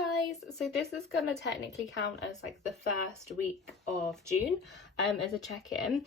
Hi guys, so this is gonna technically count as like the first week of June as a check-in,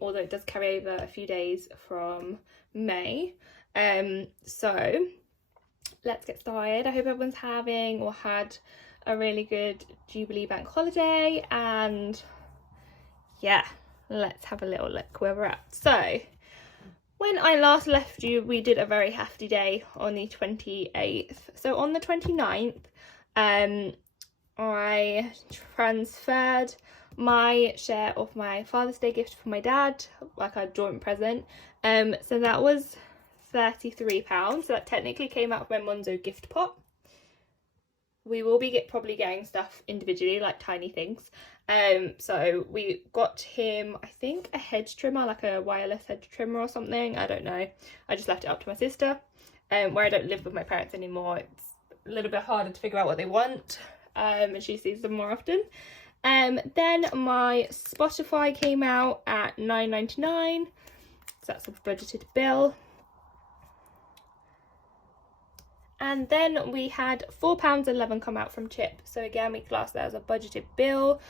although it does carry over a few days from May. So let's get started. I hope everyone's having or had a really good Jubilee bank holiday, and yeah, let's have a little look where we're at. So when I last left you, we did a very hefty day on the 28th. So on the 29th, I transferred my share of my Father's Day gift for my dad, like a joint present. So that was £33. So that technically came out of my Monzo gift pot. We will be probably getting stuff individually, like tiny things. So we got him, I think, a hedge trimmer, like a wireless hedge trimmer or something. I don't know. I just left it up to my sister. Where I don't live with my parents anymore, it's a little bit harder to figure out what they want. And she sees them more often. Then my Spotify came out at £9.99. So that's a budgeted bill. And then we had £4.11 come out from Chip. So again, we class that as a budgeted bill.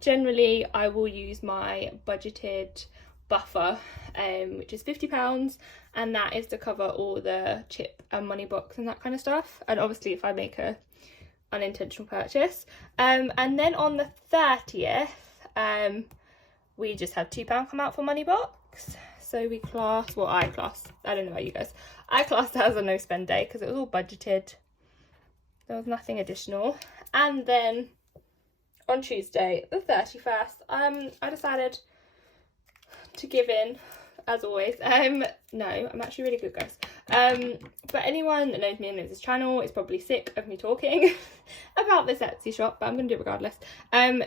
Generally, I will use my budgeted buffer, which is £50, and that is to cover all the Chip and money box and that kind of stuff. And obviously, if I make a unintentional purchase. And then on the 30th, we just had £2 come out for money box. So we I don't know about you guys, I classed that as a no spend day because it was all budgeted. There was nothing additional. And then on Tuesday, the 31st, I decided to give in, as always. No, I'm actually really good, guys. But anyone that knows me and knows this channel is probably sick of me talking about this Etsy shop, but I'm going to do it regardless.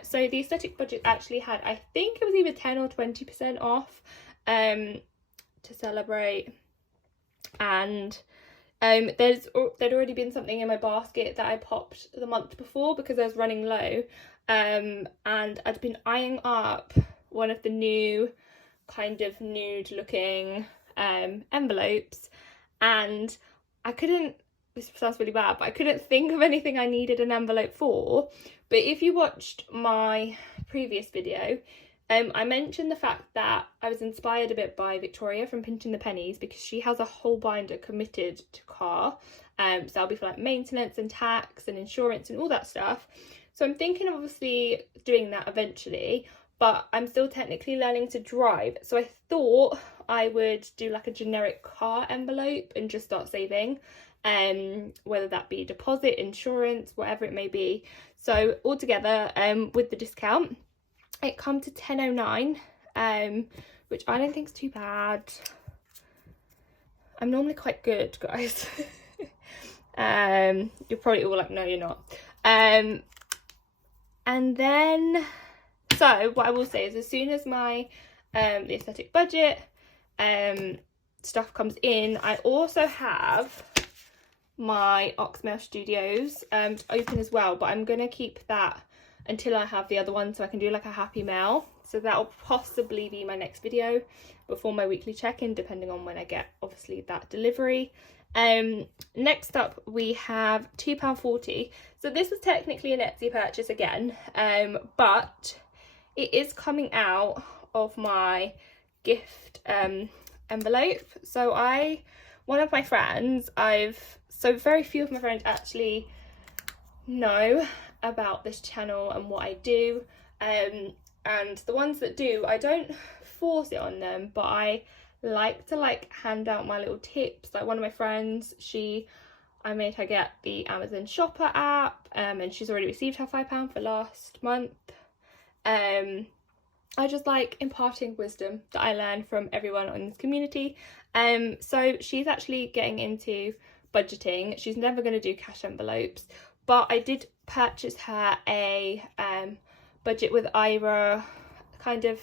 So the aesthetic budget actually had, I think it was either 10 or 20% off to celebrate. And there'd already been something in my basket that I popped the month before because I was running low. And I'd been eyeing up one of the new kind of nude looking envelopes, and I couldn't, this sounds really bad, but I couldn't think of anything I needed an envelope for. But if you watched my previous video, I mentioned the fact that I was inspired a bit by Victoria from Pinching the Pennies, because she has a whole binder committed to car. So that'll be for like maintenance and tax and insurance and all that stuff. So I'm thinking of obviously doing that eventually, but I'm still technically learning to drive. So I thought I would do like a generic car envelope and just start saving, whether that be deposit, insurance, whatever it may be. So altogether, with the discount, it come to £10.09, which I don't think is too bad. I'm normally quite good, guys. You're probably all like, no, you're not. And then, so what I will say is, as soon as my the aesthetic budget stuff comes in, I also have my Oxmail Studios open as well, but I'm gonna keep that until I have the other one, so I can do like a happy mail. So that'll possibly be my next video before my weekly check-in, depending on when I get obviously that delivery. Next up we have £2.40. So this is technically an Etsy purchase again, but it is coming out of my gift envelope. So one of my friends, so very few of my friends actually know about this channel and what I do, and the ones that do, I don't force it on them, but I like to hand out my little tips. Like one of my friends, I made her get the Amazon Shopper app, and she's already received her £5 for last month. I just like imparting wisdom that I learn from everyone in this community. So she's actually getting into budgeting. She's never going to do cash envelopes, but I did purchase her a budget with Ira kind of,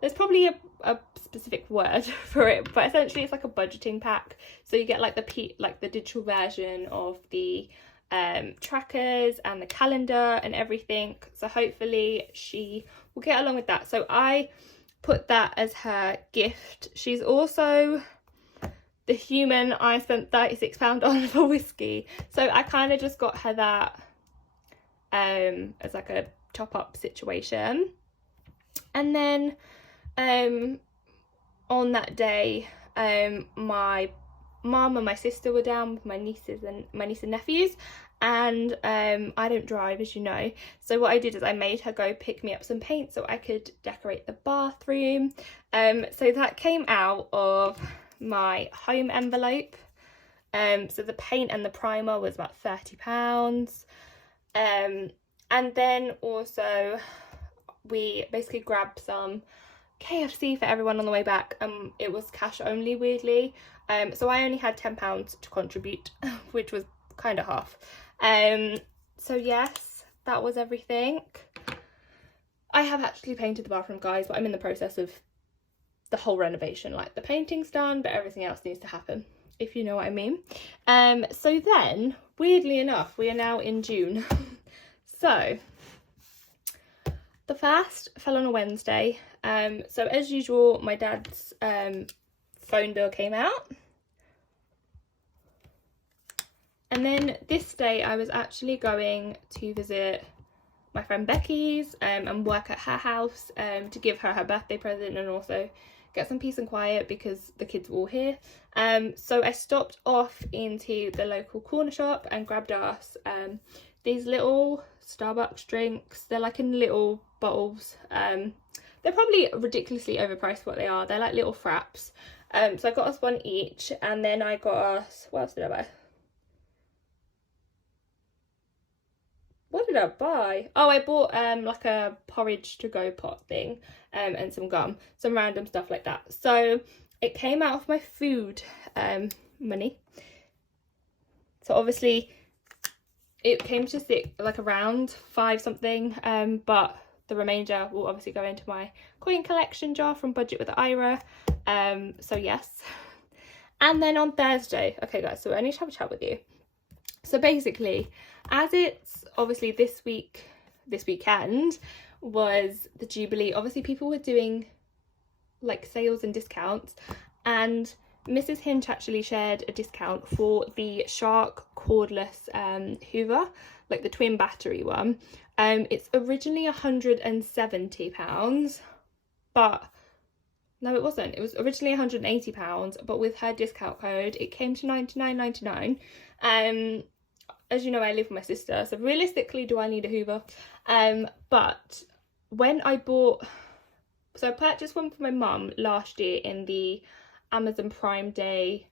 there's probably a specific word for it, but essentially it's like a budgeting pack. So you get like the digital version of the trackers and the calendar and everything. So hopefully she will get along with that. So I put that as her gift. She's also the human I spent £36 on for whiskey. So I kind of just got her that as like a top up situation. And then on that day, my mum and my sister were down with my niece and nephews, and I don't drive, as you know, so what I did is I made her go pick me up some paint so I could decorate the bathroom. So that came out of my home envelope. So the paint and the primer was about £30. And then also we basically grabbed some KFC for everyone on the way back. It was cash only, weirdly. So I only had £10 to contribute, which was kind of half. So yes, that was everything. I have actually painted the bathroom, guys, but I'm in the process of the whole renovation. Like, the painting's done, but everything else needs to happen, if you know what I mean. So then, weirdly enough, we are now in June. So the fast fell on a Wednesday. So as usual, my dad's phone bill came out. And then this day I was actually going to visit my friend Becky's and work at her house to give her her birthday present and also get some peace and quiet because the kids were all here. So I stopped off into the local corner shop and grabbed us these little Starbucks drinks. They're like in little bottles. They're probably ridiculously overpriced for what they are. They're like little fraps. So I got us one each, and then I got us, what else did I buy? What did I buy? Oh, I bought like a porridge to go pot thing and some gum, some random stuff like that. So it came out of my food money. So obviously it came to sit like around 5 something, but the remainder will obviously go into my coin collection jar from Budget with Ira. So yes. And then on Thursday, okay guys, so I need to have a chat with you. So basically, as it's obviously this weekend was the Jubilee, obviously people were doing like sales and discounts, and Mrs. Hinch actually shared a discount for the Shark cordless Hoover, like the twin battery one. It's originally £170, but no, it wasn't. It was originally £180, but with her discount code, it came to £99.99. As you know, I live with my sister, so realistically, do I need a Hoover? But when I bought, so I purchased one for my mum last year in the Amazon Prime Day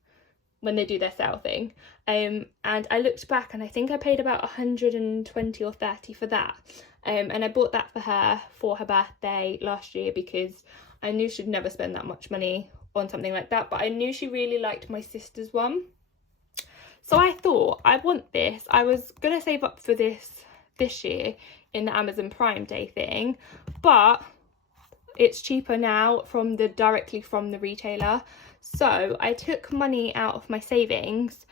when they do their sale thing, and I looked back and I think I paid about 120 or 30 for that, and I bought that for her birthday last year because I knew she'd never spend that much money on something like that, but I knew she really liked my sister's one. So I thought, I want this. I was going to save up for this year in the Amazon Prime Day thing, but it's cheaper now directly from the retailer. So I took money out of my savings,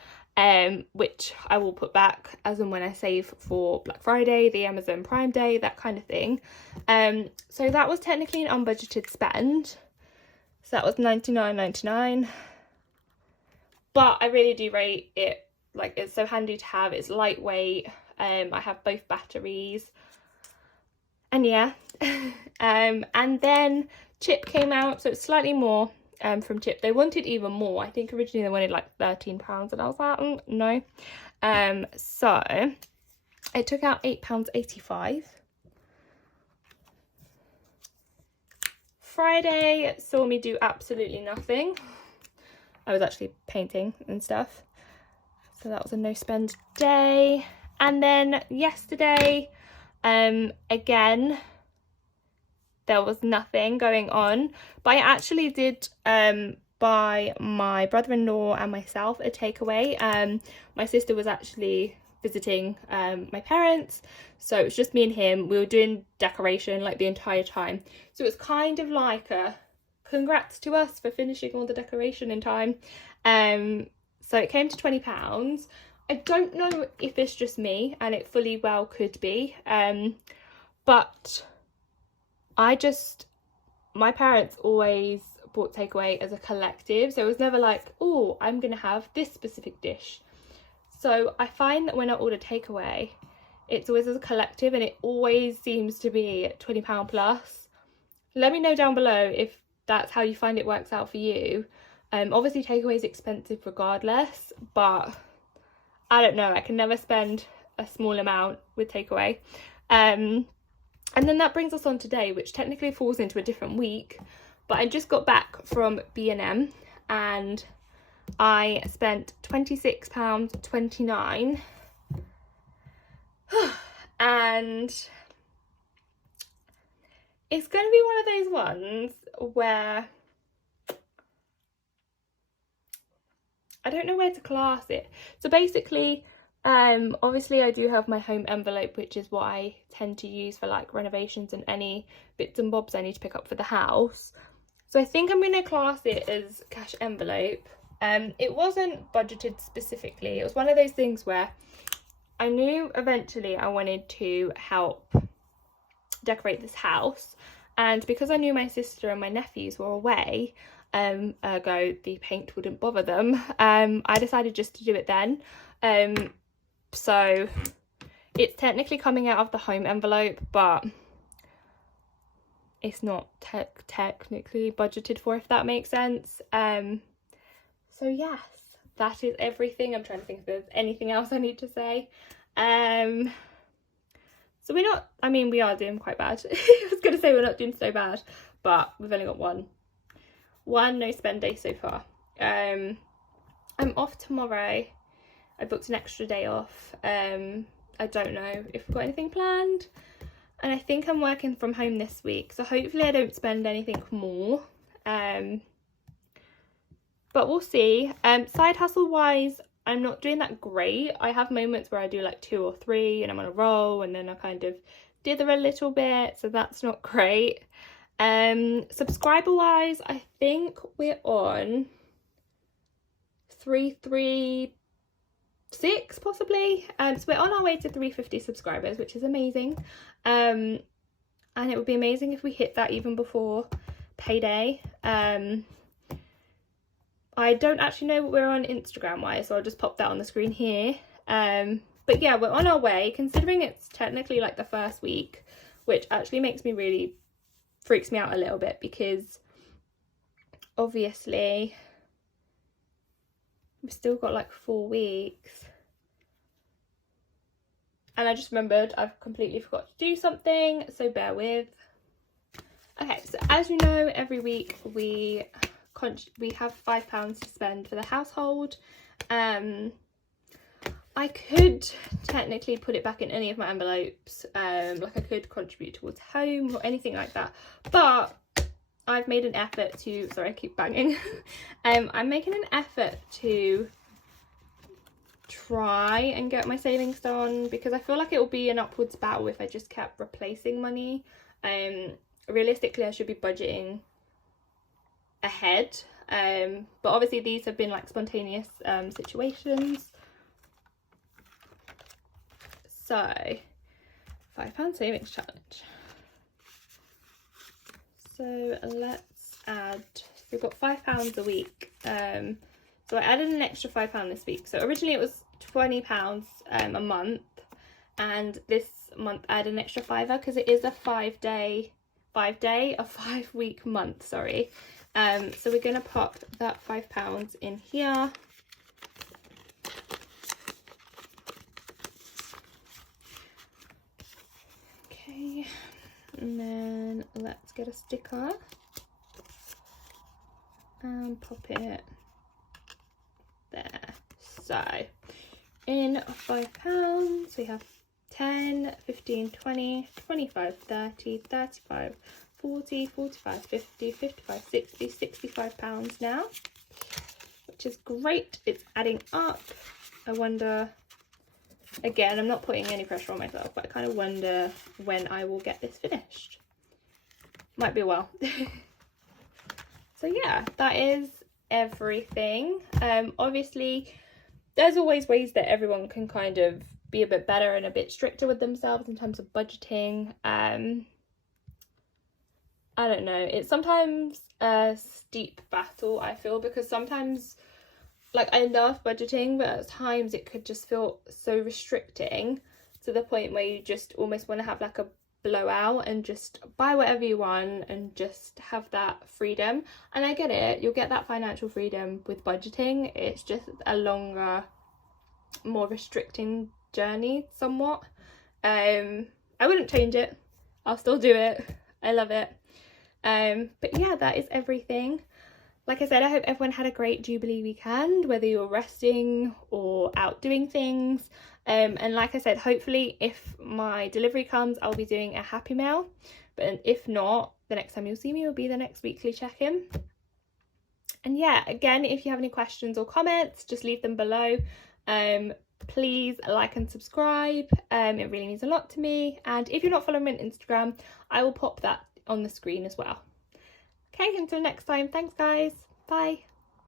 which I will put back as and when I save for Black Friday, the Amazon Prime Day, that kind of thing. So that was technically an unbudgeted spend. So that was $99.99. But I really do rate it. Like, it's so handy to have. It's lightweight. I have both batteries. And yeah. And then Chip came out, so it's slightly more from Chip. They wanted even more. I think originally they wanted like £13, and I was like, no. So I took out £8.85. Friday saw me do absolutely nothing. I was actually painting and stuff. So that was a no spend day. And then yesterday, again, there was nothing going on. But I actually did buy my brother-in-law and myself a takeaway. My sister was actually visiting my parents. So it was just me and him. We were doing decoration like the entire time. So it was kind of like a congrats to us for finishing all the decoration in time. So it came to £20. I don't know if it's just me, and it fully well could be, but my parents always bought takeaway as a collective, so it was never like, oh, I'm gonna have this specific dish. So I find that when I order takeaway, it's always as a collective, and it always seems to be £20 plus. Let me know down below if that's how you find it works out for you. Obviously takeaway is expensive regardless, but I don't know, I can never spend a small amount with takeaway. And then that brings us on today, which technically falls into a different week, but I just got back from B&M and I spent £26.29 and it's going to be one of those ones where I don't know where to class it. So basically, obviously I do have my home envelope, which is what I tend to use for like renovations and any bits and bobs I need to pick up for the house. So I think I'm going to class it as cash envelope. It wasn't budgeted specifically. It was one of those things where I knew eventually I wanted to help decorate this house, and because I knew my sister and my nephews were away, ergo the paint wouldn't bother them, I decided just to do it then. So it's technically coming out of the home envelope, but it's not technically budgeted for, if that makes sense. So yes, that is everything. I'm trying to think if there's anything else I need to say. So we're not, I mean, we are doing quite bad. I was going to say we're not doing so bad, but we've only got one no spend day so far. I'm off tomorrow. I booked an extra day off. I don't know if we've got anything planned. And I think I'm working from home this week, so hopefully I don't spend anything more. But we'll see. Side hustle wise, I'm not doing that great. I have moments where I do like 2 or 3 and I'm on a roll, and then I kind of dither a little bit, so that's not great. Subscriber wise, I think we're on 336 possibly. So we're on our way to 350 subscribers, which is amazing. And it would be amazing if we hit that even before payday. I don't actually know what we're on Instagram wise, so I'll just pop that on the screen here. But yeah, we're on our way, considering it's technically like the first week, which actually freaks me out a little bit, because obviously we've still got like 4 weeks. And I just remembered I've completely forgot to do something, so bear with. Okay, so as you know, every week we have £5 to spend for the household. I could technically put it back in any of my envelopes, like I could contribute towards home or anything like that, but I've made an effort to, sorry I keep banging, I'm making an effort to try and get my savings done, because I feel like it will be an upwards battle if I just kept replacing money. Realistically I should be budgeting ahead, but obviously these have been like spontaneous situations. So £5 savings challenge. So let's add, we've got £5 a week. So I added an extra £5 this week. So originally it was £20 a month, and this month I added an extra £5 because it is a 5 week month, sorry. So we're gonna pop that £5 in here. Okay, and then let's get a sticker and pop it there. So in £5 we have 10, 15, 20, 25, 30, 35, 40, 45, 50, 55, 60, £65 now, which is great. It's adding up. I wonder, again, I'm not putting any pressure on myself, but I kind of wonder when I will get this finished. Might be a while. So yeah, that is everything. Obviously there's always ways that everyone can kind of be a bit better and a bit stricter with themselves in terms of budgeting. I don't know, it's sometimes a steep battle, I feel, because sometimes, like, I love budgeting, but at times it could just feel so restricting to the point where you just almost want to have like a blowout and just buy whatever you want and just have that freedom. And I get it, you'll get that financial freedom with budgeting. It's just a longer, more restricting journey somewhat. I wouldn't change it. I'll still do it. I love it. But yeah, that is everything. Like I said, I hope everyone had a great Jubilee weekend, whether you're resting or out doing things. And like I said, hopefully if my delivery comes, I'll be doing a happy mail. But if not, the next time you'll see me will be the next weekly check-in. And yeah, again, if you have any questions or comments, just leave them below. Please like and subscribe. It really means a lot to me. And if you're not following me on Instagram, I will pop that on the screen as well. Okay, until next time, thanks guys, bye.